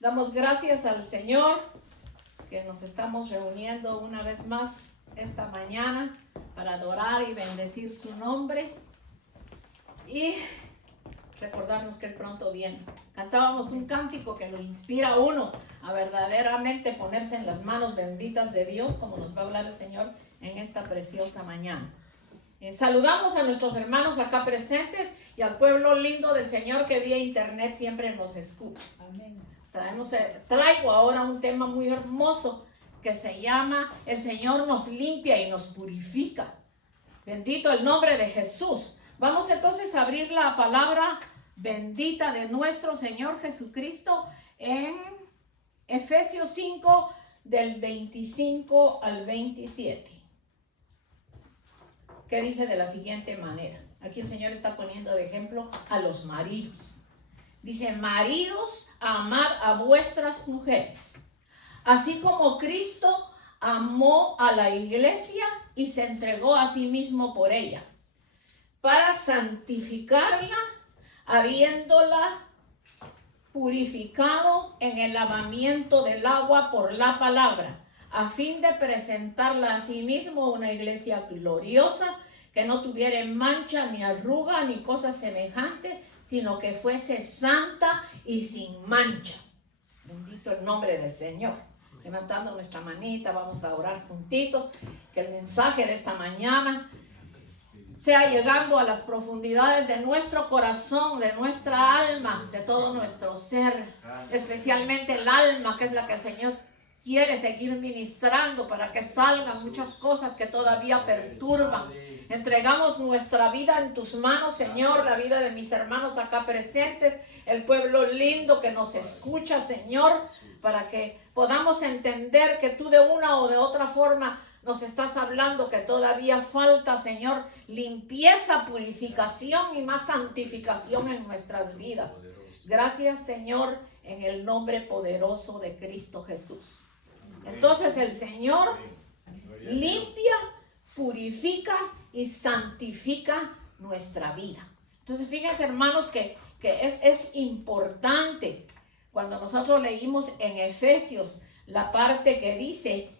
Damos gracias al Señor que nos estamos reuniendo una vez más esta mañana para adorar y bendecir su nombre y recordarnos que Él pronto viene. Cantábamos un cántico que lo inspira a uno a verdaderamente ponerse en las manos benditas de Dios, como nos va a hablar el Señor en esta preciosa mañana. Saludamos a nuestros hermanos acá presentes y al pueblo lindo del Señor que vía internet siempre nos escucha. Amén. Traigo ahora un tema muy hermoso que se llama El Señor nos limpia y nos purifica. Bendito el nombre de Jesús. Vamos entonces a abrir la palabra bendita de nuestro Señor Jesucristo en Efesios 5 del 25 al 27. Que dice de la siguiente manera. Aquí el Señor está poniendo de ejemplo a los maridos. Dice: maridos, amad a vuestras mujeres, así como Cristo amó a la iglesia y se entregó a sí mismo por ella, para santificarla, habiéndola purificado en el lavamiento del agua por la palabra, a fin de presentarla a sí mismo una iglesia gloriosa, que no tuviera mancha, ni arruga, ni cosa semejante, sino que fuese santa y sin mancha. Bendito el nombre del Señor. Levantando nuestra manita, vamos a orar juntitos, que el mensaje de esta mañana sea llegando a las profundidades de nuestro corazón, de nuestra alma, de todo nuestro ser, especialmente el alma, que es la que el Señor quiere seguir ministrando para que salgan muchas cosas que todavía perturban. Entregamos nuestra vida en tus manos, Señor, la vida de mis hermanos acá presentes, el pueblo lindo que nos escucha, Señor, para que podamos entender que tú de una o de otra forma nos estás hablando que todavía falta, Señor, limpieza, purificación y más santificación en nuestras vidas. Gracias, Señor, en el nombre poderoso de Cristo Jesús. Entonces el Señor limpia, purifica y santifica nuestra vida. Entonces fíjense, hermanos, que es importante cuando nosotros leímos en Efesios la parte que dice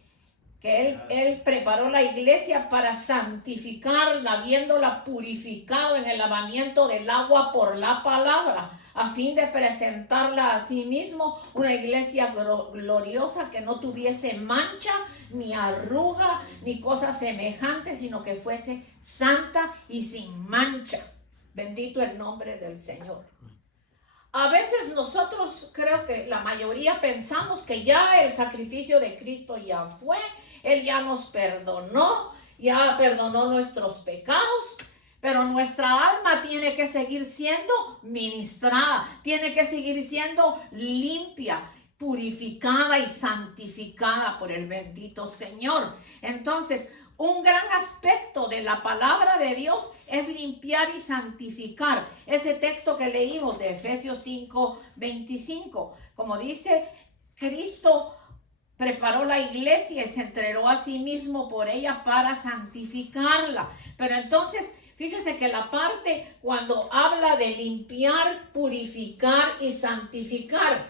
que él preparó la iglesia para santificarla, habiéndola purificado en el lavamiento del agua por la palabra, a fin de presentarla a sí mismo una iglesia gloriosa, que no tuviese mancha, ni arruga, ni cosa semejante, sino que fuese santa y sin mancha. Bendito el nombre del Señor. A veces nosotros, creo que la mayoría, pensamos que ya el sacrificio de Cristo ya fue, Él ya nos perdonó, ya perdonó nuestros pecados, pero nuestra alma tiene que seguir siendo ministrada, tiene que seguir siendo limpia, purificada y santificada por el bendito Señor. Entonces, un gran aspecto de la palabra de Dios es limpiar y santificar. Ese texto que leímos de Efesios 5:25, como dice, Cristo preparó la iglesia y se entregó a sí mismo por ella para santificarla. Pero entonces, fíjese que la parte cuando habla de limpiar, purificar y santificar,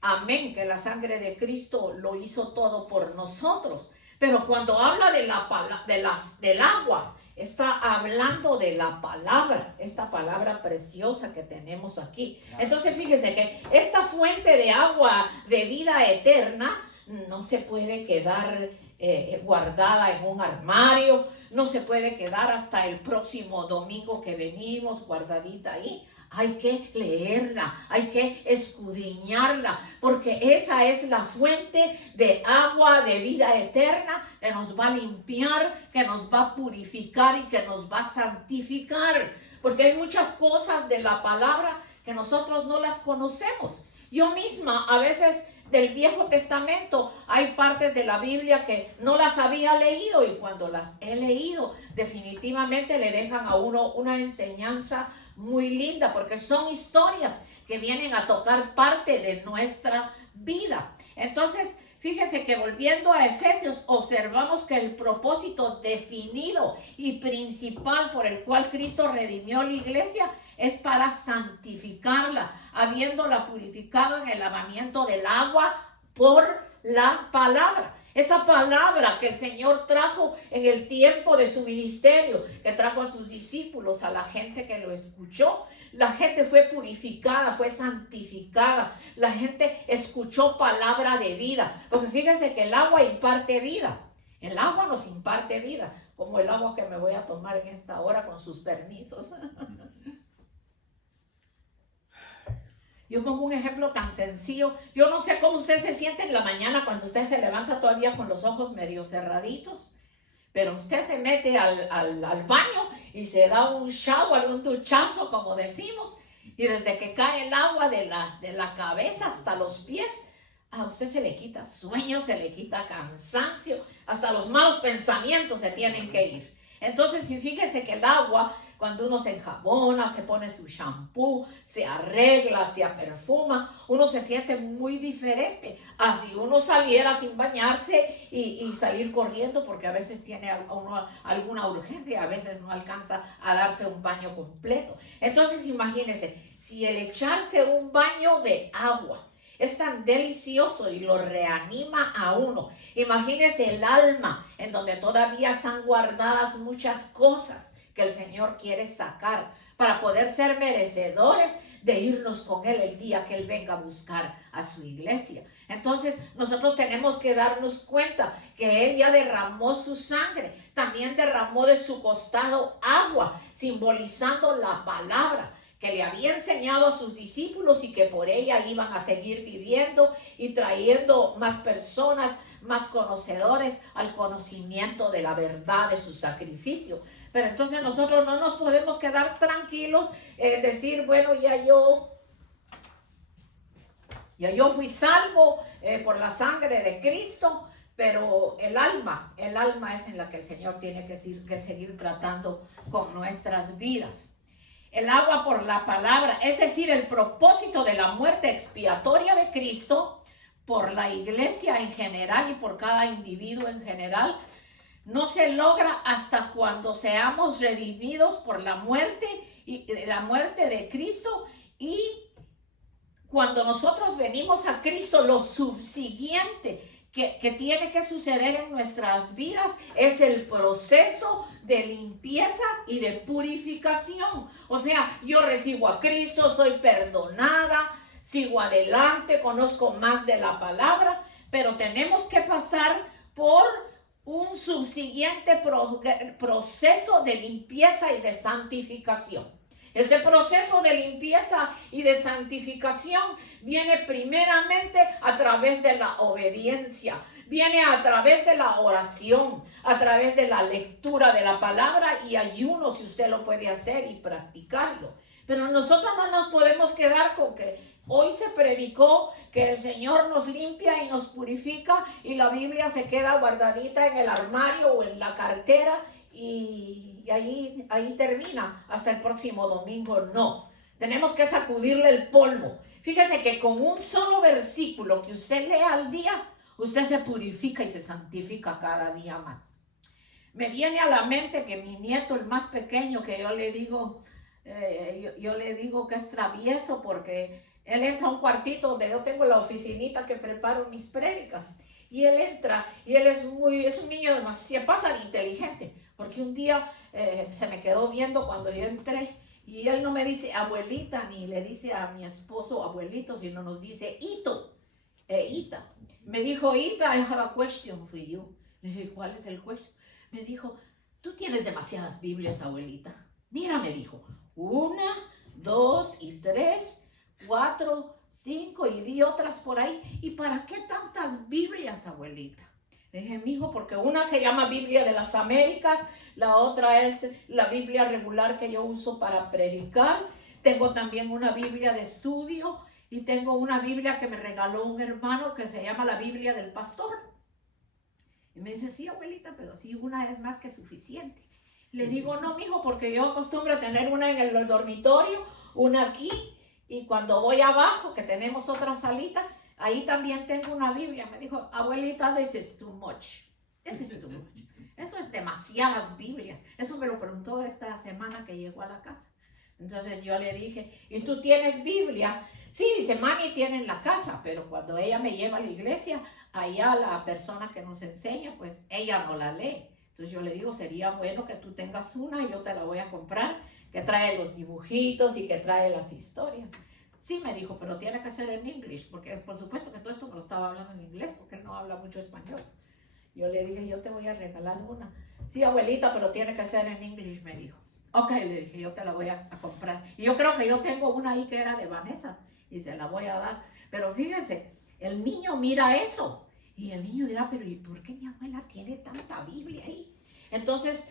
amén, que la sangre de Cristo lo hizo todo por nosotros. Pero cuando habla del agua, está hablando de la palabra, esta palabra preciosa que tenemos aquí. Entonces fíjese que esta fuente de agua de vida eterna no se puede quedar guardada en un armario, no se puede quedar hasta el próximo domingo que venimos guardadita ahí. Hay que leerla, hay que escudriñarla, porque esa es la fuente de agua de vida eterna que nos va a limpiar, que nos va a purificar y que nos va a santificar. Porque hay muchas cosas de la palabra que nosotros no las conocemos. Yo misma, a veces del Viejo Testamento, hay partes de la Biblia que no las había leído, y cuando las he leído, definitivamente le dejan a uno una enseñanza muy linda, porque son historias que vienen a tocar parte de nuestra vida. Entonces, fíjese que volviendo a Efesios, observamos que el propósito definido y principal por el cual Cristo redimió la iglesia es para santificarla, habiéndola purificado en el lavamiento del agua por la palabra. Esa palabra que el Señor trajo en el tiempo de su ministerio, que trajo a sus discípulos, a la gente que lo escuchó. La gente fue purificada, fue santificada. La gente escuchó palabra de vida. Porque fíjense que el agua imparte vida. El agua nos imparte vida, como el agua que me voy a tomar en esta hora con sus permisos. Yo pongo un ejemplo tan sencillo. Yo no sé cómo usted se siente en la mañana cuando usted se levanta todavía con los ojos medio cerraditos, pero usted se mete al baño y se da un shower, un duchazo, como decimos, y desde que cae el agua de la cabeza hasta los pies, a usted se le quita sueño, se le quita cansancio, hasta los malos pensamientos se tienen que ir. Entonces, fíjese que el agua, cuando uno se enjabona, se pone su shampoo, se arregla, se perfuma, uno se siente muy diferente a si uno saliera sin bañarse y salir corriendo, porque a veces tiene uno alguna urgencia y a veces no alcanza a darse un baño completo. Entonces, imagínense, si el echarse un baño de agua es tan delicioso y lo reanima a uno. Imagínese el alma en donde todavía están guardadas muchas cosas que el Señor quiere sacar para poder ser merecedores de irnos con Él el día que Él venga a buscar a su iglesia. Entonces nosotros tenemos que darnos cuenta que Él ya derramó su sangre, también derramó de su costado agua, simbolizando la palabra que le había enseñado a sus discípulos y que por ella iban a seguir viviendo y trayendo más personas, más conocedores al conocimiento de la verdad de su sacrificio. Pero entonces nosotros no nos podemos quedar tranquilos, decir, bueno, ya yo fui salvo por la sangre de Cristo, pero el alma es en la que el Señor tiene que seguir tratando con nuestras vidas. El agua por la palabra, es decir, el propósito de la muerte expiatoria de Cristo por la iglesia en general y por cada individuo en general, no se logra hasta cuando seamos redimidos por la muerte de Cristo, y cuando nosotros venimos a Cristo, lo subsiguiente que tiene que suceder en nuestras vidas es el proceso de limpieza y de purificación. O sea, yo recibo a Cristo, soy perdonada, sigo adelante, conozco más de la palabra, pero tenemos que pasar por un subsiguiente proceso de limpieza y de santificación. Ese proceso de limpieza y de santificación viene primeramente a través de la obediencia, viene a través de la oración, a través de la lectura de la palabra y ayuno, si usted lo puede hacer y practicarlo. Pero nosotros no nos podemos quedar con que hoy se predicó que el Señor nos limpia y nos purifica y la Biblia se queda guardadita en el armario o en la cartera y ahí termina hasta el próximo domingo. No, tenemos que sacudirle el polvo. Fíjese que con un solo versículo que usted lea al día, usted se purifica y se santifica cada día más. Me viene a la mente que mi nieto, el más pequeño, que yo le digo que es travieso, porque él entra a un cuartito donde yo tengo la oficinita que preparo mis prédicas. Y él entra y él es un niño demasiado, pasa de inteligente, porque un día se me quedó viendo cuando yo entré y él no me dice abuelita ni le dice a mi esposo abuelito, sino nos dice Ito, Ita. Me dijo, Ita, I have a question for you. Le dije, ¿cuál es el question? Me dijo, tú tienes demasiadas Biblias, abuelita. Mira, me dijo, 1, 2 y 3, 4, 5 y vi otras por ahí. ¿Y para qué tantas Biblias, abuelita? Le dije, mijo, porque una se llama Biblia de las Américas, la otra es la Biblia regular que yo uso para predicar. Tengo también una Biblia de estudio y tengo una Biblia que me regaló un hermano que se llama la Biblia del Pastor. Y me dice, sí, abuelita, pero sí, una es más que suficiente. Le digo, no, mijo, porque yo acostumbro a tener una en el dormitorio, una aquí, y cuando voy abajo, que tenemos otra salita, ahí también tengo una Biblia. Me dijo, abuelita, this is too much. This is too much. Eso es demasiadas Biblias. Eso me lo preguntó esta semana que llegó a la casa. Entonces yo le dije, ¿y tú tienes Biblia? Sí, dice, mami tiene en la casa, pero cuando ella me lleva a la iglesia, allá la persona que nos enseña, pues ella no la lee. Entonces yo le digo, sería bueno que tú tengas una y yo te la voy a comprar, que trae los dibujitos y que trae las historias. Sí, me dijo, pero tiene que ser en inglés, porque por supuesto que todo esto me lo estaba hablando en inglés, porque él no habla mucho español. Yo le dije, yo te voy a regalar una. Sí, abuelita, pero tiene que ser en inglés, me dijo. Ok, le dije, yo te la voy a comprar. Y yo creo que yo tengo una ahí que era de Vanessa y se la voy a dar. Pero fíjese, el niño mira eso y el niño dirá, pero ¿y por qué mi abuela tiene tanta Biblia ahí? Entonces,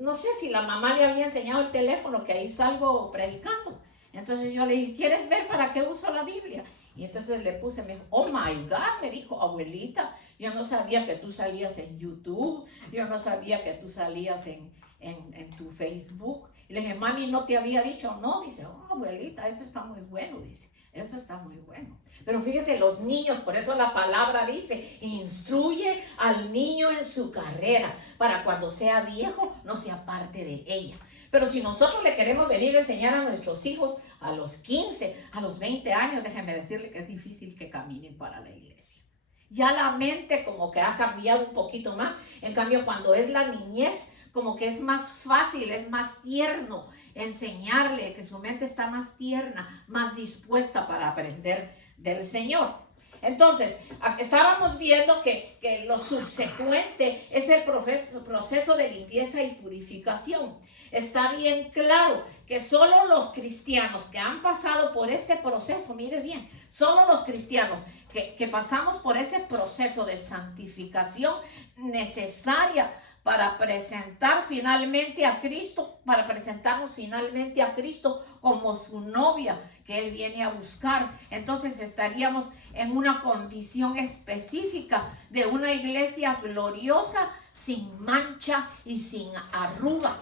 no sé si la mamá le había enseñado el teléfono, que ahí salgo predicando. Entonces yo le dije, ¿quieres ver para qué uso la Biblia? Y entonces le puse, me dijo, oh my God, me dijo, abuelita, yo no sabía que tú salías en YouTube, yo no sabía que tú salías en tu Facebook. Y le dije, mami, ¿no te había dicho? No, dice, oh, abuelita, eso está muy bueno, dice, eso está muy bueno. Pero fíjese, los niños, por eso la palabra dice, instruye al niño en su carrera, para cuando sea viejo no se aparte de ella. Pero si nosotros le queremos venir a enseñar a nuestros hijos a los 15, a los 20 años, déjenme decirle que es difícil que caminen para la iglesia. Ya la mente como que ha cambiado un poquito más. En cambio, cuando es la niñez, como que es más fácil, es más tierno enseñarle, que su mente está más tierna, más dispuesta para aprender del Señor. Entonces, estábamos viendo que lo subsecuente es el proceso de limpieza y purificación. Está bien claro que solo los cristianos que han pasado por este proceso, mire bien, solo los cristianos que pasamos por ese proceso de santificación necesaria para presentar finalmente a Cristo, para presentarnos finalmente a Cristo como su novia que Él viene a buscar. Entonces estaríamos en una condición específica de una iglesia gloriosa, sin mancha y sin arruga.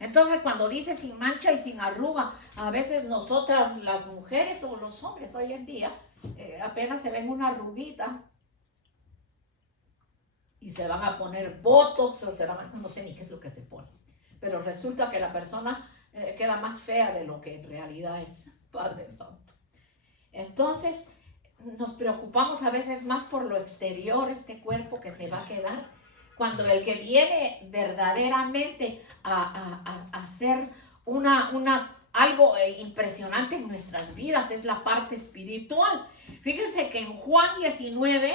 Entonces cuando dice sin mancha y sin arruga, a veces nosotras las mujeres o los hombres hoy en día apenas se ven una arruguita y se van a poner botox o se van a, no sé ni qué es lo que se pone, pero resulta que la persona queda más fea de lo que en realidad es. Padre Santo. Entonces nos preocupamos a veces más por lo exterior, este cuerpo que se va a quedar, cuando el que viene verdaderamente a hacer algo impresionante en nuestras vidas es la parte espiritual. Fíjense que en Juan 19,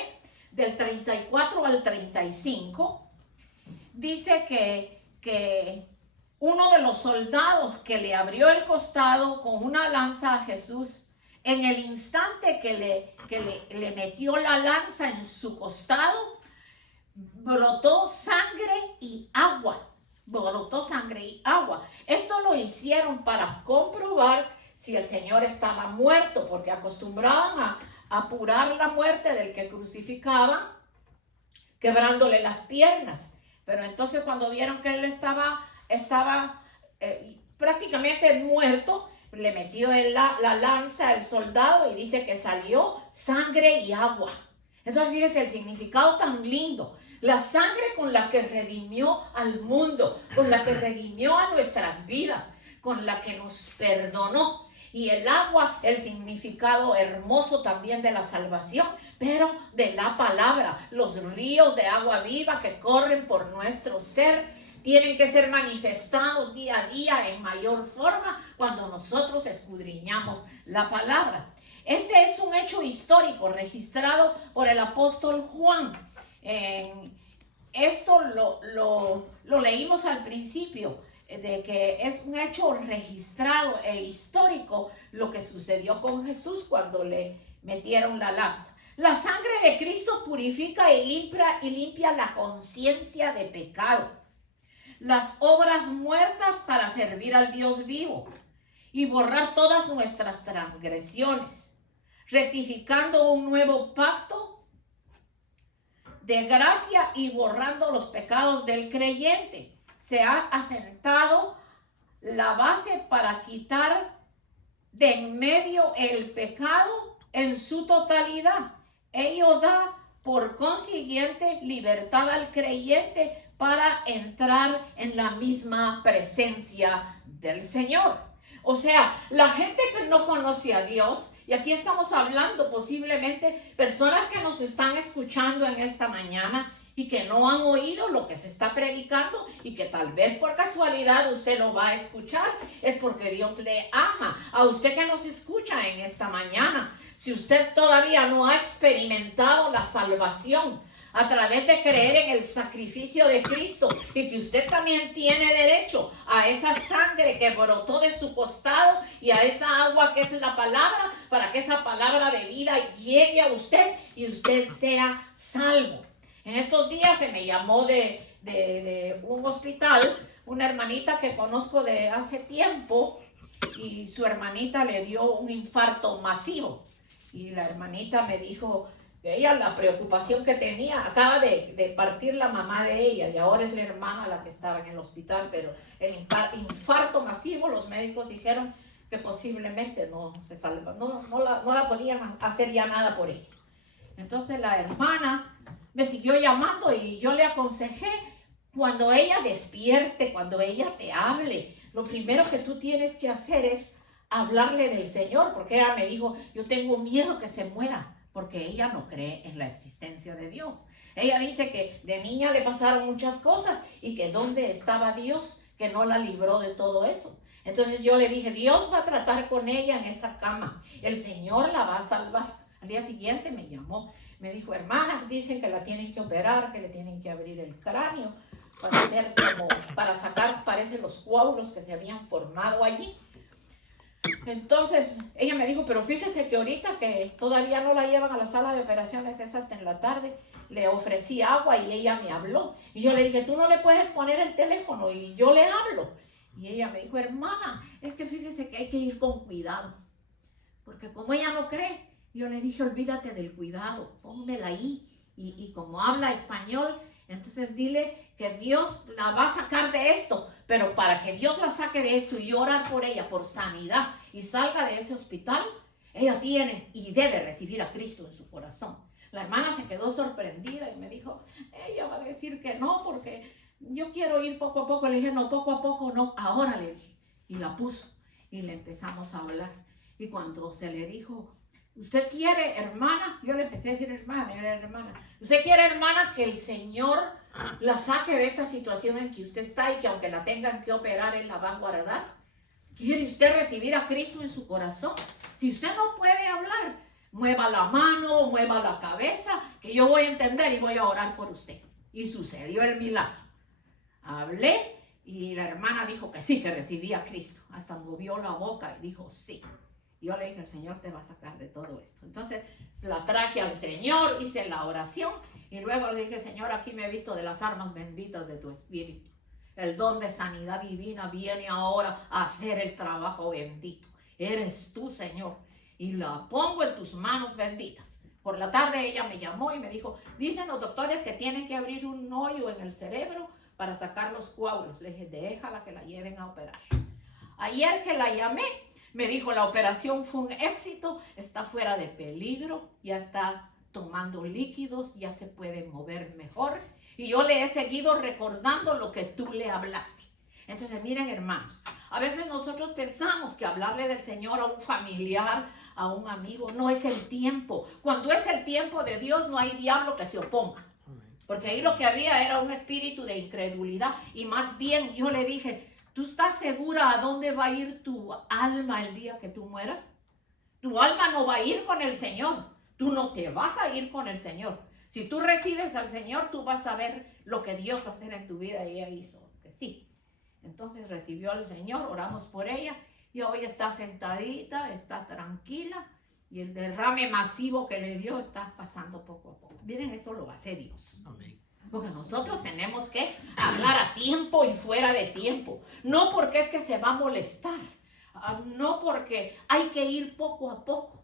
del 34 al 35, dice que uno de los soldados que le abrió el costado con una lanza a Jesús, en el instante que le metió la lanza en su costado, brotó sangre y agua. Brotó sangre y agua. Esto lo hicieron para comprobar si el Señor estaba muerto, porque acostumbraban a apurar la muerte del que crucificaban, quebrándole las piernas. Pero entonces cuando vieron que él estaba prácticamente muerto, le metió la lanza al soldado y dice que salió sangre y agua. Entonces fíjese el significado tan lindo. La sangre con la que redimió al mundo, con la que redimió a nuestras vidas, con la que nos perdonó. Y el agua, el significado hermoso también de la salvación, pero de la palabra. Los ríos de agua viva que corren por nuestro ser tienen que ser manifestados día a día en mayor forma cuando nosotros escudriñamos la palabra. Este es un hecho histórico registrado por el apóstol Juan. Esto lo leímos al principio, de que es un hecho registrado e histórico lo que sucedió con Jesús cuando le metieron la lanza. La sangre de Cristo purifica y limpia la conciencia de pecado, las obras muertas para servir al Dios vivo y borrar todas nuestras transgresiones, rectificando un nuevo pacto de gracia y borrando los pecados del creyente. Se ha asentado la base para quitar de en medio el pecado en su totalidad. Ello da por consiguiente libertad al creyente para entrar en la misma presencia del Señor. O sea, la gente que no conoce a Dios, y aquí estamos hablando posiblemente personas que nos están escuchando en esta mañana y que no han oído lo que se está predicando y que tal vez por casualidad usted lo va a escuchar, es porque Dios le ama. A usted que nos escucha en esta mañana, si usted todavía no ha experimentado la salvación a través de creer en el sacrificio de Cristo y que usted también tiene derecho a esa sangre que brotó de su costado y a esa agua que es la palabra, para que esa palabra de vida llegue a usted y usted sea salvo. En estos días se me llamó de un hospital una hermanita que conozco de hace tiempo y su hermanita le dio un infarto masivo y la hermanita me dijo que ella, la preocupación que tenía, acaba de partir la mamá de ella y ahora es la hermana la que estaba en el hospital, pero el infarto masivo, los médicos dijeron que posiblemente no se salva, no la podían hacer ya nada por ella. Entonces la hermana me siguió llamando y yo le aconsejé, cuando ella despierte, cuando ella te hable, lo primero que tú tienes que hacer es hablarle del Señor, porque ella me dijo, yo tengo miedo que se muera, porque ella no cree en la existencia de Dios. Ella dice que de niña le pasaron muchas cosas y que dónde estaba Dios, que no la libró de todo eso. Entonces yo le dije, Dios va a tratar con ella en esa cama, el Señor la va a salvar. Al día siguiente me llamó, me dijo, hermana, dicen que la tienen que operar, que le tienen que abrir el cráneo para sacar, parece, los coágulos que se habían formado allí. Entonces ella me dijo, pero fíjese que ahorita que todavía no la llevan a la sala de operaciones, es hasta en la tarde, le ofrecí agua y ella me habló. Y yo le dije, tú no le puedes poner el teléfono y yo le hablo. Y ella me dijo, hermana, es que fíjese que hay que ir con cuidado. Porque como ella no cree, yo le dije, olvídate del cuidado, pónmela ahí. Y como habla español, entonces dile que Dios la va a sacar de esto. Pero para que Dios la saque de esto y orar por ella, por sanidad, y salga de ese hospital, ella tiene y debe recibir a Cristo en su corazón. La hermana se quedó sorprendida y me dijo, ella va a decir que no, porque yo quiero ir poco a poco. Le dije, no, poco a poco no, ahora le dije. Y la puso y le empezamos a hablar. Y cuando se le dijo, ¿usted quiere, hermana? Yo le empecé a decir, hermana, ¿usted quiere, hermana, que el Señor la saque de esta situación en que usted está y que aunque la tengan que operar, Él la va a guardar? ¿Quiere usted recibir a Cristo en su corazón? Si usted no puede hablar, mueva la mano, mueva la cabeza, que yo voy a entender y voy a orar por usted. Y sucedió el milagro. Hablé y la hermana dijo que sí, que recibía a Cristo. Hasta movió la boca y dijo sí. Yo le dije, el Señor te va a sacar de todo esto. Entonces la traje al Señor, hice la oración y luego le dije, Señor, aquí me he visto de las armas benditas de tu Espíritu. El don de sanidad divina viene ahora a hacer el trabajo bendito. Eres tú, Señor, y la pongo en tus manos benditas. Por la tarde ella me llamó y me dijo, dicen los doctores que tienen que abrir un hoyo en el cerebro para sacar los coágulos. Le dije, déjala que la lleven a operar. Ayer que la llamé, me dijo, la operación fue un éxito, está fuera de peligro, ya está tomando líquidos, ya se puede mover mejor. Y yo le he seguido recordando lo que tú le hablaste. Entonces, miren, hermanos, a veces nosotros pensamos que hablarle del Señor a un familiar, a un amigo, no es el tiempo. Cuando es el tiempo de Dios, no hay diablo que se oponga. Porque ahí lo que había era un espíritu de incredulidad. Y más bien yo le dije, ¿tú estás segura a dónde va a ir tu alma el día que tú mueras? Tu alma no va a ir con el Señor. Tú no te vas a ir con el Señor. Si tú recibes al Señor, tú vas a ver lo que Dios va a hacer en tu vida. Y ella hizo que sí. Entonces recibió al Señor, oramos por ella. Y hoy está sentadita, está tranquila. Y el derrame masivo que le dio está pasando poco a poco. Miren, eso lo hace Dios. Amén. Porque nosotros tenemos que hablar a tiempo y fuera de tiempo. No porque es que se va a molestar. No porque hay que ir poco a poco.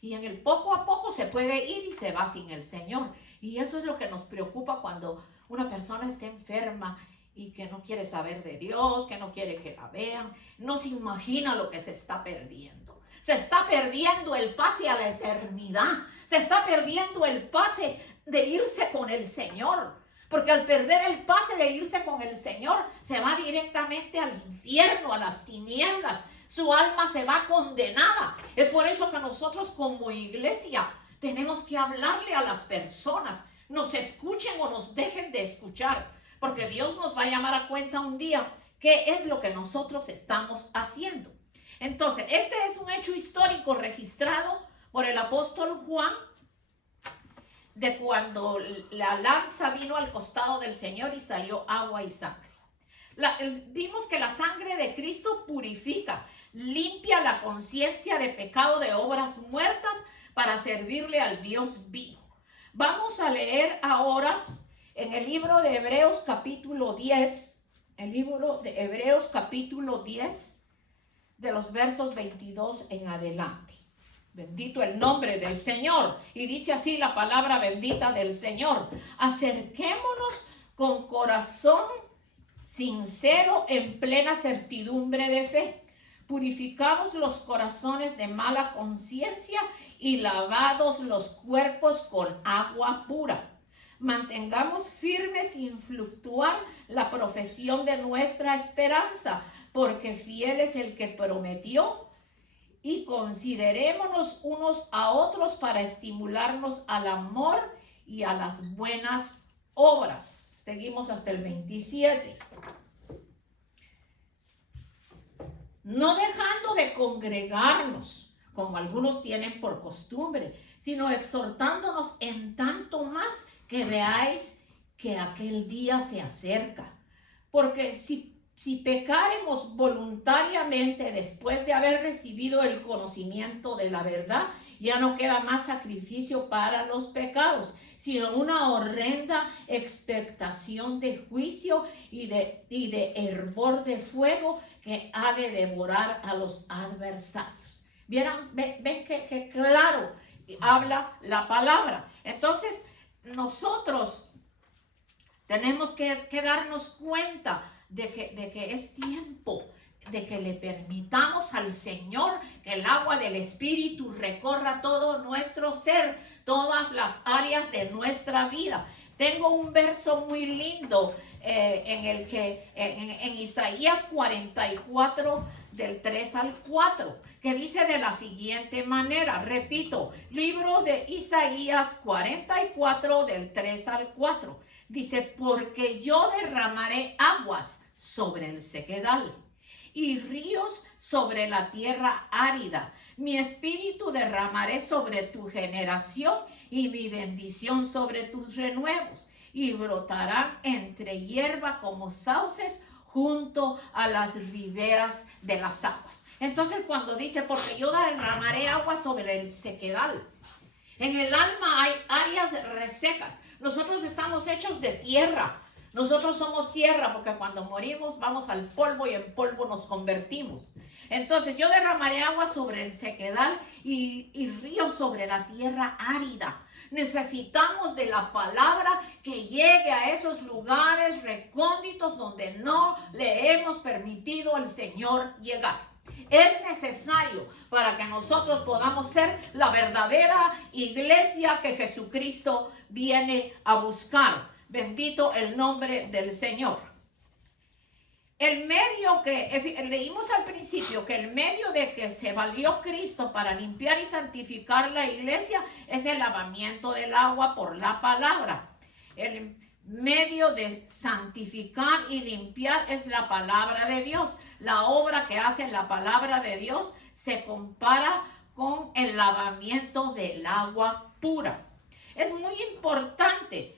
Y en el poco a poco se puede ir y se va sin el Señor. Y eso es lo que nos preocupa cuando una persona está enferma y que no quiere saber de Dios, que no quiere que la vean. No se imagina lo que se está perdiendo. Se está perdiendo el pase a la eternidad. Se está perdiendo el pase de irse con el Señor. Porque al perder el pase de irse con el Señor, se va directamente al infierno, a las tinieblas. su alma se va condenada. Es por eso que nosotros como iglesia tenemos que hablarle a las personas, nos escuchen o nos dejen de escuchar, porque Dios nos va a llamar a cuenta un día qué es lo que nosotros estamos haciendo. Entonces, este es un hecho histórico registrado por el apóstol Juan, de cuando la lanza vino al costado del Señor y salió agua y sangre. Vimos que la sangre de Cristo purifica, limpia la conciencia de pecado de obras muertas para servirle al Dios vivo. Vamos a leer ahora en el libro de Hebreos capítulo 10, el libro de Hebreos capítulo 10, de los versos 22 en adelante. Bendito el nombre del Señor. Y dice así la palabra bendita del Señor: acerquémonos con corazón sincero en plena certidumbre de fe, purificados los corazones de mala conciencia y lavados los cuerpos con agua pura. Mantengamos firme sin fluctuar la profesión de nuestra esperanza, porque fiel es el que prometió. Y considerémonos unos a otros para estimularnos al amor y a las buenas obras. Seguimos hasta el 27. No dejando de congregarnos, como algunos tienen por costumbre, sino exhortándonos en tanto más que veáis que aquel día se acerca. Porque si pecaremos voluntariamente después de haber recibido el conocimiento de la verdad, ya no queda más sacrificio para los pecados, sino una horrenda expectación de juicio y de hervor de fuego que ha de devorar a los adversarios. ¿Vieron? Ven que claro habla la palabra. Entonces, nosotros tenemos que darnos cuenta de que es tiempo de que le permitamos al Señor que el agua del Espíritu recorra todo nuestro ser, todas las áreas de nuestra vida. Tengo un verso muy lindo en el que en Isaías 44 del 3 al 4, que dice de la siguiente manera, repito, libro de Isaías 44 del 3 al 4, dice: porque yo derramaré aguas sobre el sequedal y ríos sobre la tierra árida. Mi espíritu derramaré sobre tu generación y mi bendición sobre tus renuevos, y brotarán entre hierba como sauces junto a las riberas de las aguas. Entonces, cuando dice porque yo derramaré agua sobre el sequedal, en el alma hay áreas resecas. Nosotros estamos hechos de tierra. Nosotros somos tierra porque cuando morimos vamos al polvo y en polvo nos convertimos. Entonces yo derramaré agua sobre el sequedal y ríos sobre la tierra árida. Necesitamos de la palabra que llegue a esos lugares recónditos donde no le hemos permitido al Señor llegar. Es necesario para que nosotros podamos ser la verdadera iglesia que Jesucristo viene a buscar. Bendito el nombre del Señor. El medio que leímos al principio, que el medio de que se valió Cristo para limpiar y santificar la iglesia es el lavamiento del agua por la palabra. El medio de santificar y limpiar es la palabra de Dios. La obra que hace la palabra de Dios se compara con el lavamiento del agua pura. Es muy importante.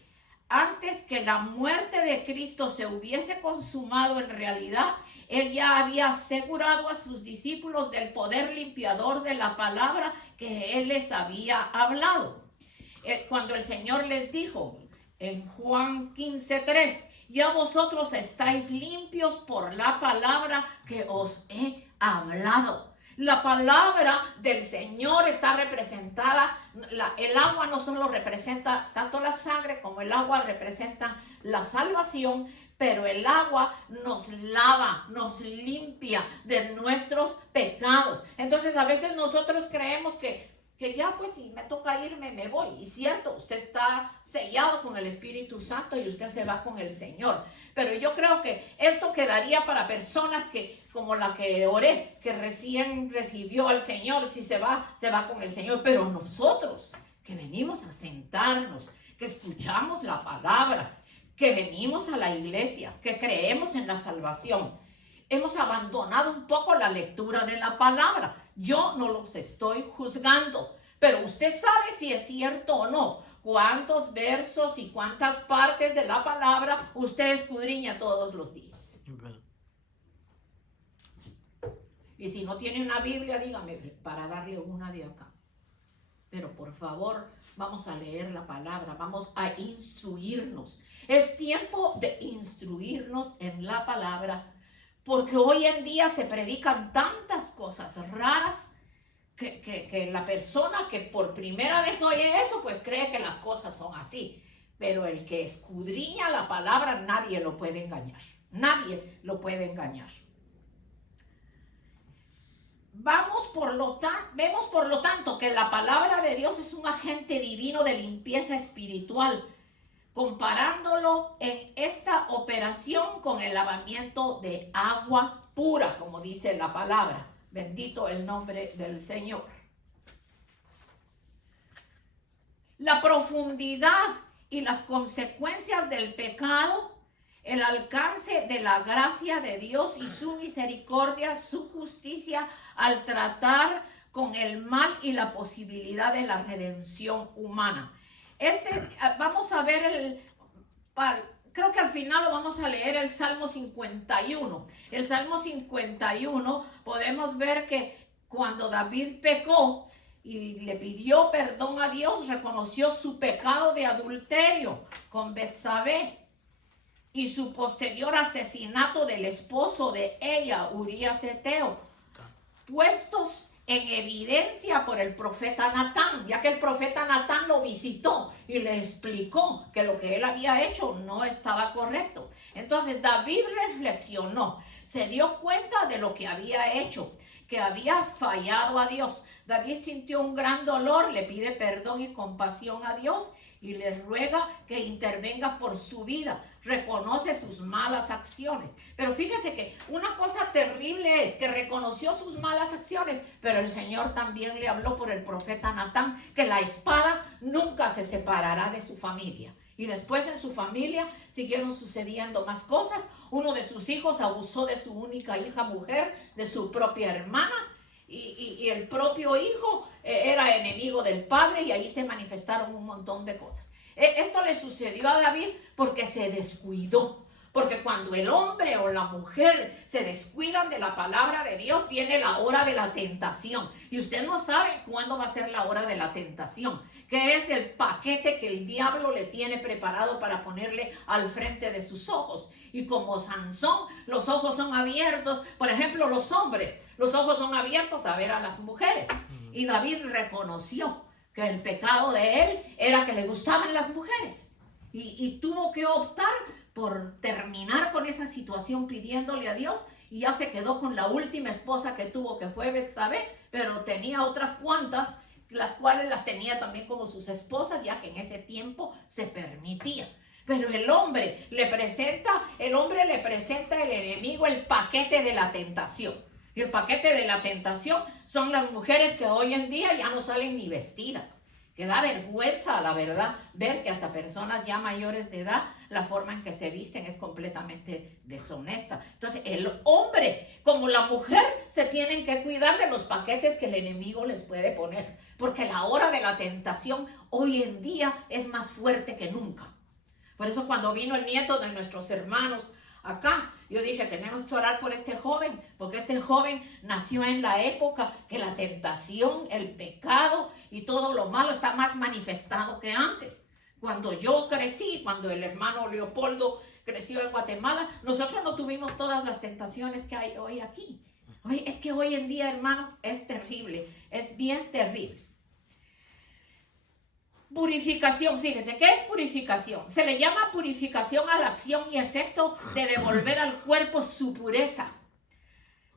Antes que la muerte de Cristo se hubiese consumado en realidad, Él ya había asegurado a sus discípulos del poder limpiador de la palabra que Él les había hablado. Cuando el Señor les dijo en Juan 15:3, ya vosotros estáis limpios por la palabra que os he hablado. La palabra del Señor está representada, el agua no solo representa tanto la sangre como el agua representa la salvación, pero el agua nos lava, nos limpia de nuestros pecados. Entonces a veces nosotros creemos que que ya pues si me toca irme, me voy. Y cierto, usted está sellado con el Espíritu Santo y usted se va con el Señor. Pero yo creo que esto quedaría para personas que, como la que oré, que recién recibió al Señor. Si se va con el Señor. Pero nosotros que venimos a sentarnos, que escuchamos la palabra, que venimos a la iglesia, que creemos en la salvación, hemos abandonado un poco la lectura de la palabra. Yo no los estoy juzgando, pero usted sabe si es cierto o no. Cuántos versos y cuántas partes de la palabra usted escudriña todos los días. Y si no tiene una Biblia, dígame para darle una de acá. Pero por favor, vamos a leer la palabra, vamos a instruirnos. Es tiempo de instruirnos en la palabra, porque hoy en día se predican tantas cosas raras que la persona que por primera vez oye eso, pues cree que las cosas son así. Pero el que escudriña la palabra, nadie lo puede engañar. Nadie lo puede engañar. Vemos por lo tanto que la palabra de Dios es un agente divino de limpieza espiritual, comparándolo en esta operación con el lavamiento de agua pura, como dice la palabra. Bendito el nombre del Señor. La profundidad y las consecuencias del pecado, el alcance de la gracia de Dios y su misericordia, su justicia al tratar con el mal y la posibilidad de la redención humana. Vamos a ver creo que al final lo vamos a leer el Salmo 51. El Salmo 51 podemos ver que cuando David pecó y le pidió perdón a Dios, reconoció su pecado de adulterio con Betsabé y su posterior asesinato del esposo de ella, Urías Eteo, puestos en evidencia por el profeta Natán, ya que el profeta Natán lo visitó y le explicó que lo que él había hecho no estaba correcto. Entonces David reflexionó, se dio cuenta de lo que había hecho, que había fallado a Dios. David sintió un gran dolor, le pide perdón y compasión a Dios y le ruega que intervenga por su vida. Reconoce sus malas acciones. Pero fíjese que una cosa terrible es que reconoció sus malas acciones, pero el Señor también le habló por el profeta Natán que la espada nunca se separará de su familia. Y después en su familia siguieron sucediendo más cosas. Uno de sus hijos abusó de su única hija mujer, de su propia hermana, y el propio hijo era enemigo del padre, y ahí se manifestaron un montón de cosas. Esto le sucedió a David porque se descuidó. Porque cuando el hombre o la mujer se descuidan de la palabra de Dios, viene la hora de la tentación. Y usted no sabe cuándo va a ser la hora de la tentación, que es el paquete que el diablo le tiene preparado para ponerle al frente de sus ojos. Y como Sansón, los ojos son abiertos. Por ejemplo, los hombres, los ojos son abiertos a ver a las mujeres. Y David reconoció que el pecado de él era que le gustaban las mujeres. Y tuvo que optar por terminar con esa situación pidiéndole a Dios, y ya se quedó con la última esposa que tuvo, que fue Betsabé, pero tenía otras cuantas, las cuales las tenía también como sus esposas, ya que en ese tiempo se permitía. Pero el hombre le presenta al enemigo el paquete de la tentación. Y el paquete de la tentación son las mujeres que hoy en día ya no salen ni vestidas. Que da vergüenza, la verdad, ver que hasta personas ya mayores de edad, la forma en que se visten es completamente deshonesta. Entonces, el hombre como la mujer se tienen que cuidar de los paquetes que el enemigo les puede poner. Porque la hora de la tentación hoy en día es más fuerte que nunca. Por eso cuando vino el nieto de nuestros hermanos acá, yo dije, tenemos que orar por este joven, porque este joven nació en la época que la tentación, el pecado y todo lo malo está más manifestado que antes. Cuando yo crecí, cuando el hermano Leopoldo creció en Guatemala, nosotros no tuvimos todas las tentaciones que hay hoy aquí. Es que hoy en día, hermanos, es terrible, es bien terrible. Purificación, fíjese, ¿qué es purificación? Se le llama purificación a la acción y efecto de devolver al cuerpo su pureza.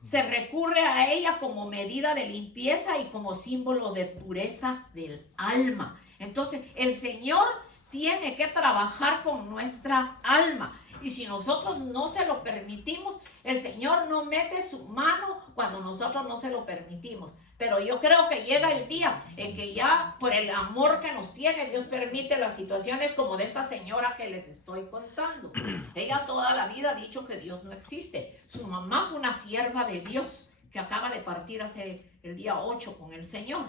se recurre a ella como medida de limpieza y como símbolo de pureza del alma. Entonces, el Señor tiene que trabajar con nuestra alma. Y si nosotros no se lo permitimos, el Señor no mete su mano cuando nosotros no se lo permitimos. Pero yo creo que llega el día en que ya por el amor que nos tiene, Dios permite las situaciones como de esta señora que les estoy contando. Ella toda la vida ha dicho que Dios no existe. Su mamá fue una sierva de Dios que acaba de partir hace el día 8 con el Señor.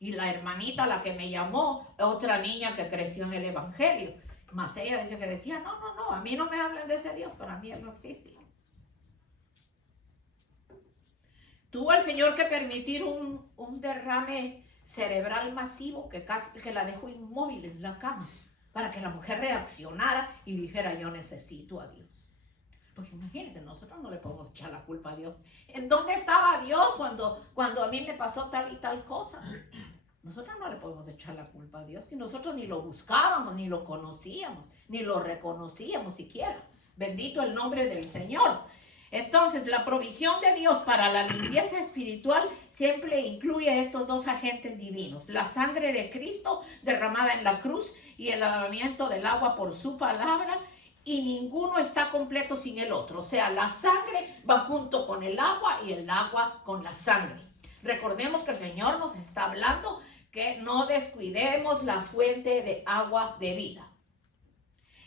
Y la hermanita, la que me llamó, otra niña que creció en el Evangelio. Mas ella dice que decía, no, a mí no me hablen de ese Dios, para mí Él no existe. Tuvo el Señor que permitir un derrame cerebral masivo que la dejó inmóvil en la cama para que la mujer reaccionara y dijera, yo necesito a Dios. Pues imagínense, nosotros no le podemos echar la culpa a Dios. ¿En dónde estaba Dios cuando a mí me pasó tal y tal cosa? Nosotros no le podemos echar la culpa a Dios si nosotros ni lo buscábamos, ni lo conocíamos, ni lo reconocíamos siquiera. Bendito el nombre del Señor. Entonces, la provisión de Dios para la limpieza espiritual siempre incluye estos dos agentes divinos: la sangre de Cristo derramada en la cruz y el lavamiento del agua por su palabra, y ninguno está completo sin el otro. O sea, la sangre va junto con el agua y el agua con la sangre. Recordemos que el Señor nos está hablando que no descuidemos la fuente de agua de vida.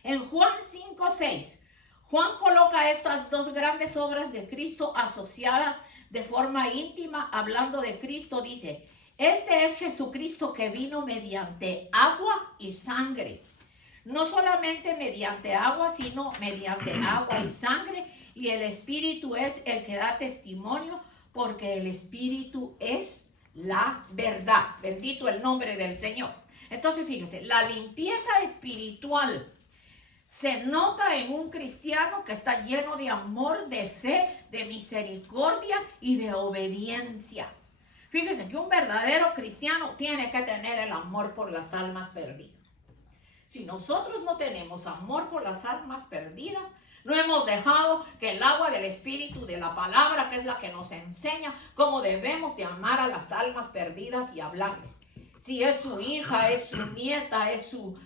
En Juan 5:6, Juan coloca estas dos grandes obras de Cristo asociadas de forma íntima, hablando de Cristo. Dice, este es Jesucristo que vino mediante agua y sangre. No solamente mediante agua, sino mediante agua y sangre. Y el Espíritu es el que da testimonio, porque el Espíritu es la verdad. Bendito el nombre del Señor. Entonces, fíjense, la limpieza espiritual se nota en un cristiano que está lleno de amor, de fe, de misericordia y de obediencia. Fíjense que un verdadero cristiano tiene que tener el amor por las almas perdidas. Si nosotros no tenemos amor por las almas perdidas, no hemos dejado que el agua del Espíritu, de la palabra, que es la que nos enseña cómo debemos de amar a las almas perdidas y hablarles. Si es su hija, es su nieta, es su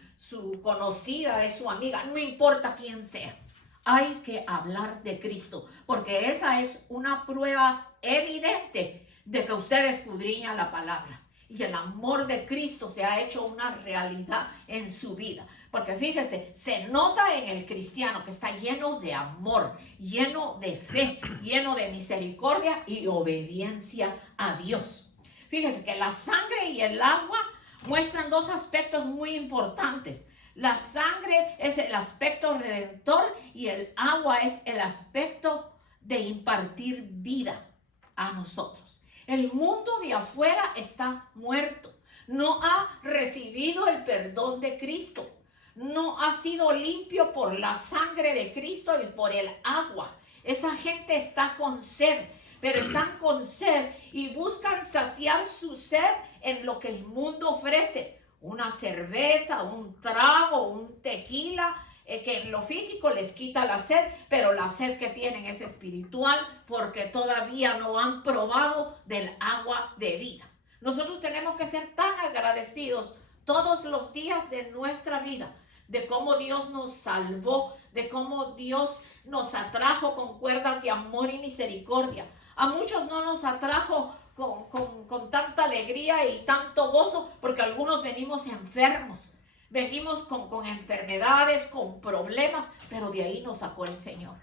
conocida, es su amiga, no importa quién sea. Hay que hablar de Cristo, porque esa es una prueba evidente de que usted escudriña la palabra. Y el amor de Cristo se ha hecho una realidad en su vida. Porque fíjese, se nota en el cristiano que está lleno de amor, lleno de fe, lleno de misericordia y obediencia a Dios. Fíjese que la sangre y el agua muestran dos aspectos muy importantes. La sangre es el aspecto redentor y el agua es el aspecto de impartir vida a nosotros. El mundo de afuera está muerto, no ha recibido el perdón de Cristo, no ha sido limpio por la sangre de Cristo y por el agua. Esa gente está con sed, pero están con sed y buscan saciar su sed en lo que el mundo ofrece. Una cerveza, un trago, un tequila, que en lo físico les quita la sed, pero la sed que tienen es espiritual, porque todavía no han probado del agua de vida. Nosotros tenemos que ser tan agradecidos todos los días de nuestra vida, de cómo Dios nos salvó, de cómo Dios nos atrajo con cuerdas de amor y misericordia. A muchos no nos atrajo con tanta alegría y tanto gozo, porque algunos venimos enfermos, venimos con enfermedades, con problemas, pero de ahí nos sacó el Señor.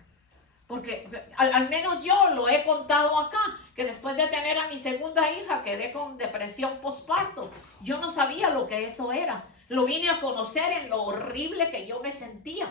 Porque al menos yo lo he contado acá, que después de tener a mi segunda hija quedé con depresión postparto. Yo no sabía lo que eso era. Lo vine a conocer en lo horrible que yo me sentía,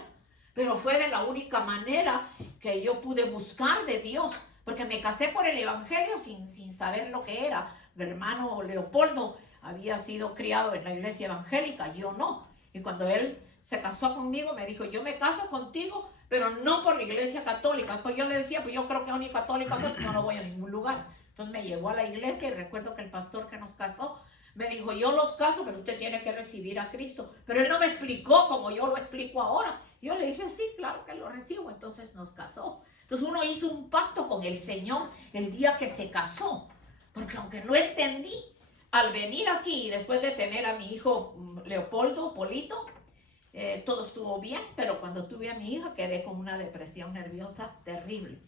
pero fue de la única manera que yo pude buscar de Dios, porque me casé por el Evangelio sin saber lo que era. Mi hermano Leopoldo había sido criado en la iglesia evangélica, yo no. Y cuando él se casó conmigo, me dijo, yo me caso contigo, pero no por la iglesia católica. Pues yo le decía, pues yo creo que ni católica soy, yo no voy a ningún lugar. Entonces me llevó a la iglesia y recuerdo que el pastor que nos casó me dijo, yo los caso, pero usted tiene que recibir a Cristo. Pero él no me explicó como yo lo explico ahora. Yo le dije, sí, claro que lo recibo. Entonces nos casó. Entonces uno hizo un pacto con el Señor el día que se casó, porque aunque no entendí, al venir aquí, después de tener a mi hijo Leopoldo, Polito, todo estuvo bien, pero cuando tuve a mi hija quedé con una depresión nerviosa terrible.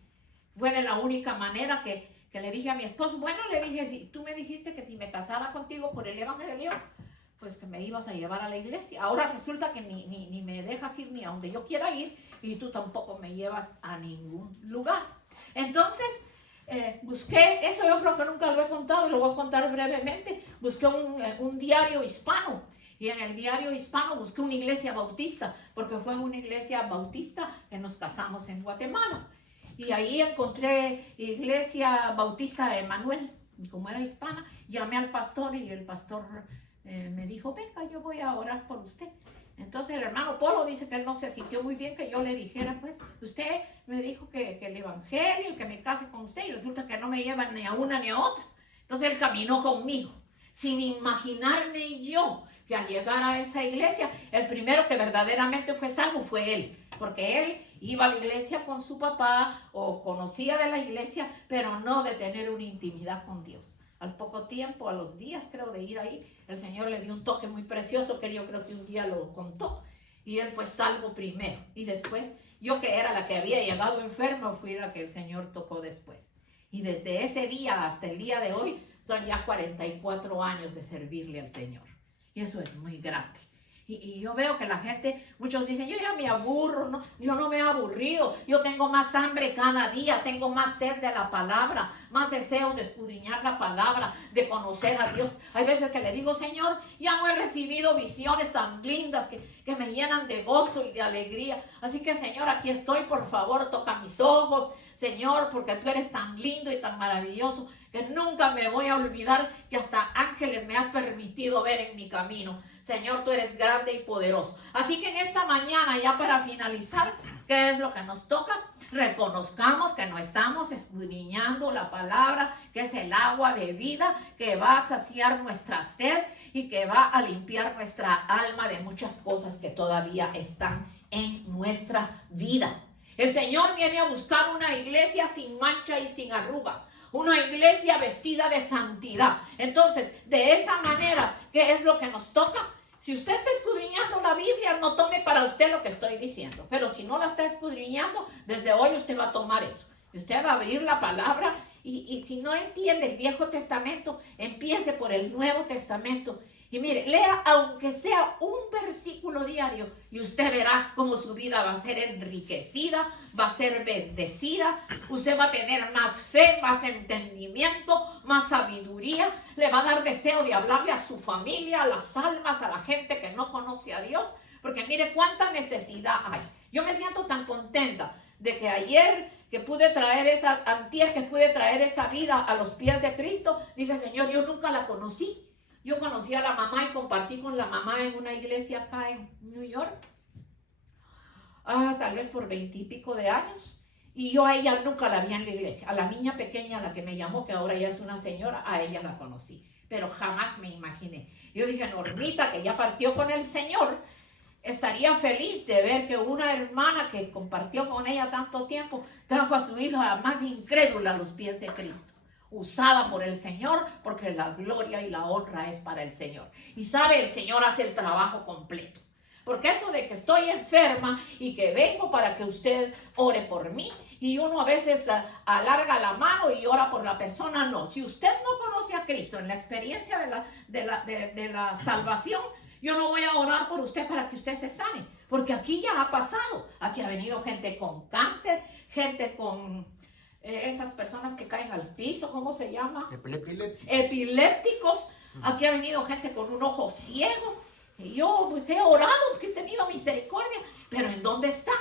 Fue de la única manera que le dije a mi esposo, bueno, le dije, si tú me dijiste que si me casaba contigo por el evangelio, pues que me ibas a llevar a la iglesia. Ahora resulta que ni me dejas ir ni a donde yo quiera ir y tú tampoco me llevas a ningún lugar. Entonces, busqué, eso yo creo que nunca lo he contado, lo voy a contar brevemente. Busqué un diario hispano y en el diario hispano busqué una iglesia bautista, porque fue una iglesia bautista que nos casamos en Guatemala. Y ahí encontré Iglesia Bautista Emanuel, y como era hispana, llamé al pastor y el pastor me dijo, venga, yo voy a orar por usted. Entonces el hermano Polo dice que él no se sintió muy bien que yo le dijera, pues, usted me dijo que el evangelio, que me case con usted, y resulta que no me llevan ni a una ni a otra. Entonces él caminó conmigo, sin imaginarme yo que al llegar a esa iglesia, el primero que verdaderamente fue salvo fue él, porque él iba a la iglesia con su papá o conocía de la iglesia, pero no de tener una intimidad con Dios. Al poco tiempo, a los días creo de ir ahí, el Señor le dio un toque muy precioso que yo creo que un día lo contó, y él fue salvo primero, y después yo, que era la que había llegado enferma, fui la que el Señor tocó después. Y desde ese día hasta el día de hoy son ya 44 años de servirle al Señor, y eso es muy grande. Y yo veo que la gente, muchos dicen, yo ya me aburro, no, yo no me he aburrido, yo tengo más hambre cada día, tengo más sed de la palabra, más deseo de escudriñar la palabra, de conocer a Dios. Hay veces que le digo, Señor, ya no he recibido visiones tan lindas que me llenan de gozo y de alegría. Así que, Señor, aquí estoy, por favor, toca mis ojos, Señor, porque tú eres tan lindo y tan maravilloso, que nunca me voy a olvidar que hasta ángeles me has permitido ver en mi camino. Señor, tú eres grande y poderoso. Así que en esta mañana, ya para finalizar, ¿qué es lo que nos toca? Reconozcamos que no estamos escudriñando la palabra, que es el agua de vida, que va a saciar nuestra sed y que va a limpiar nuestra alma de muchas cosas que todavía están en nuestra vida. El Señor viene a buscar una iglesia sin mancha y sin arruga, una iglesia vestida de santidad. Entonces, de esa manera, ¿qué es lo que nos toca? Si usted está escudriñando la Biblia, no tome para usted lo que estoy diciendo. Pero si no la está escudriñando, desde hoy usted va a tomar eso. Usted va a abrir la palabra y si no entiende el Viejo Testamento, empiece por el Nuevo Testamento. Y mire, lea aunque sea un versículo diario y usted verá cómo su vida va a ser enriquecida, va a ser bendecida. Usted va a tener más fe, más entendimiento, más sabiduría. Le va a dar deseo de hablarle a su familia, a las almas, a la gente que no conoce a Dios. Porque mire cuánta necesidad hay. Yo me siento tan contenta de que ayer que pude traer antier que pude traer esa vida a los pies de Cristo. Dije, Señor, yo nunca la conocí. Yo conocí a la mamá y compartí con la mamá en una iglesia acá en New York. Tal vez por 20 y pico de años. Y yo a ella nunca la vi en la iglesia. A la niña pequeña, la que me llamó, que ahora ya es una señora, a ella la conocí. Pero jamás me imaginé. Yo dije, Normita, que ya partió con el Señor, estaría feliz de ver que una hermana que compartió con ella tanto tiempo trajo a su hija más incrédula a los pies de Cristo. Usada por el Señor, porque la gloria y la honra es para el Señor. Y sabe, el Señor hace el trabajo completo. Porque eso de que estoy enferma y que vengo para que usted ore por mí, y uno a veces alarga la mano y ora por la persona, no. Si usted no conoce a Cristo en la experiencia de la salvación, yo no voy a orar por usted para que usted se sane. Porque aquí ya ha pasado. Aquí ha venido gente con cáncer, gente con esas personas que caen al piso, ¿cómo se llama? Epilépticos. Aquí ha venido gente con un ojo ciego. Y yo pues he orado porque he tenido misericordia. Pero ¿en dónde están?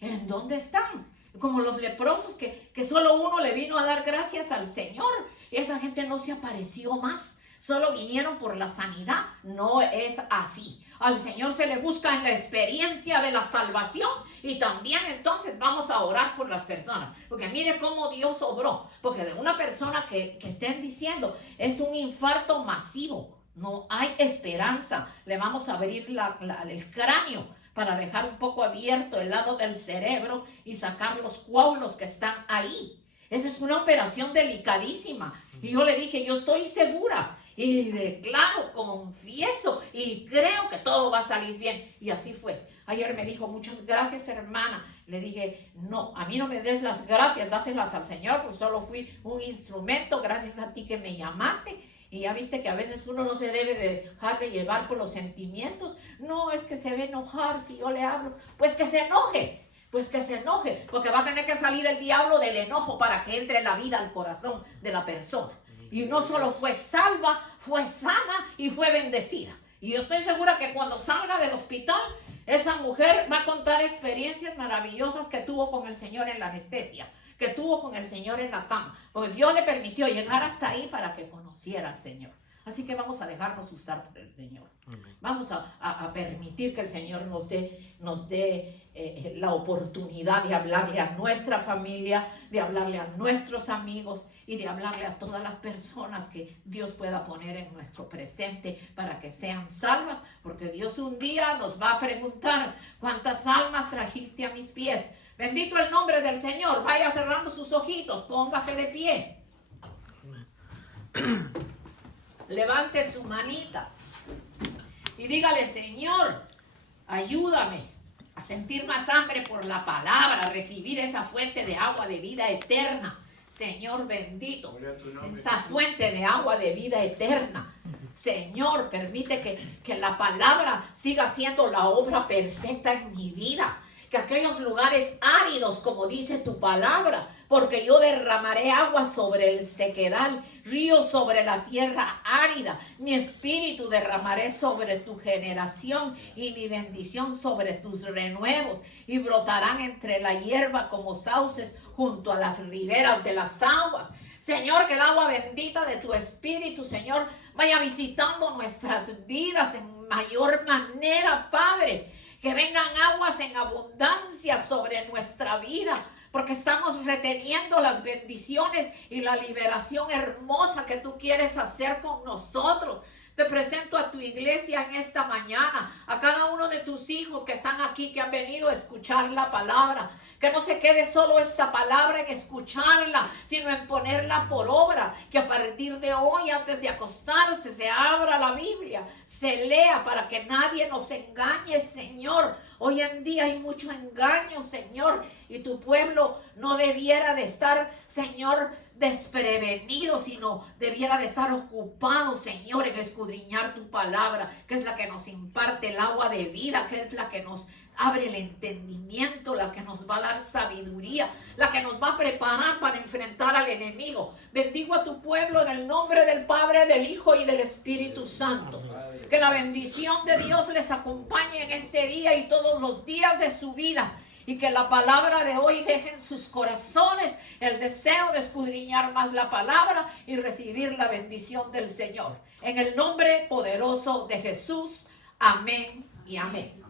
¿En dónde están? Como los leprosos que solo uno le vino a dar gracias al Señor. Y esa gente no se apareció más. Solo vinieron por la sanidad. No es así. Al Señor se le busca en la experiencia de la salvación y también entonces vamos a orar por las personas. Porque mire cómo Dios obró. Porque de una persona que estén diciendo es un infarto masivo, no hay esperanza, le vamos a abrir el cráneo para dejar un poco abierto el lado del cerebro y sacar los coágulos que están ahí. Esa es una operación delicadísima. Y yo le dije, yo estoy segura. Y declaro, confieso y creo que todo va a salir bien. Y así fue. Ayer me dijo, muchas gracias, hermana. Le dije, no, a mí no me des las gracias, dáselas al Señor, pues solo fui un instrumento, gracias a ti que me llamaste. Y ya viste que a veces uno no se debe de dejar de llevar por los sentimientos. No, es que se va a enojar si yo le hablo. Pues que se enoje. Pues que se enoje, porque va a tener que salir el diablo del enojo para que entre la vida al corazón de la persona. Y no solo fue salva, fue sana y fue bendecida. Y yo estoy segura que cuando salga del hospital, esa mujer va a contar experiencias maravillosas que tuvo con el Señor en la anestesia, que tuvo con el Señor en la cama, porque Dios le permitió llegar hasta ahí para que conociera al Señor. Así que vamos a dejarnos usar por el Señor. Vamos a permitir que el Señor nos dé la oportunidad de hablarle a nuestra familia, de hablarle a nuestros amigos y de hablarle a todas las personas que Dios pueda poner en nuestro presente para que sean salvas, porque Dios un día nos va a preguntar cuántas almas trajiste a mis pies. Bendito el nombre del Señor. Vaya cerrando sus ojitos, póngase de pie. Levante su manita y dígale, Señor, ayúdame a sentir más hambre por la palabra, a recibir esa fuente de agua de vida eterna. Señor bendito, esa fuente de agua de vida eterna. Señor, permite que la palabra siga haciendo la obra perfecta en mi vida. Que aquellos lugares áridos, como dice tu palabra, porque yo derramaré agua sobre el sequedal, ríos sobre la tierra árida. Mi espíritu derramaré sobre tu generación y mi bendición sobre tus renuevos. Y brotarán entre la hierba como sauces junto a las riberas de las aguas. Señor, que el agua bendita de tu espíritu, Señor, vaya visitando nuestras vidas en mayor manera, Padre. Que vengan aguas en abundancia sobre nuestra vida, porque estamos reteniendo las bendiciones y la liberación hermosa que tú quieres hacer con nosotros. Te presento a tu iglesia en esta mañana, a cada uno de tus hijos que están aquí, que han venido a escuchar la palabra. Que no se quede solo esta palabra en escucharla, sino en ponerla por obra. Que a partir de hoy, antes de acostarse, se abra la Biblia, se lea para que nadie nos engañe, Señor. Hoy en día hay mucho engaño, Señor, y tu pueblo no debiera de estar, Señor, desprevenido, sino debiera de estar ocupado, Señor, en escudriñar tu palabra, que es la que nos imparte el agua de vida, que es la que nos abre el entendimiento, la que nos va a dar sabiduría, la que nos va a preparar para enfrentar al enemigo. Bendigo a tu pueblo en el nombre del Padre, del Hijo y del Espíritu Santo. Que la bendición de Dios les acompañe en este día y todos los días de su vida. Y que la palabra de hoy deje en sus corazones el deseo de escudriñar más la palabra y recibir la bendición del Señor. En el nombre poderoso de Jesús. Amén y amén.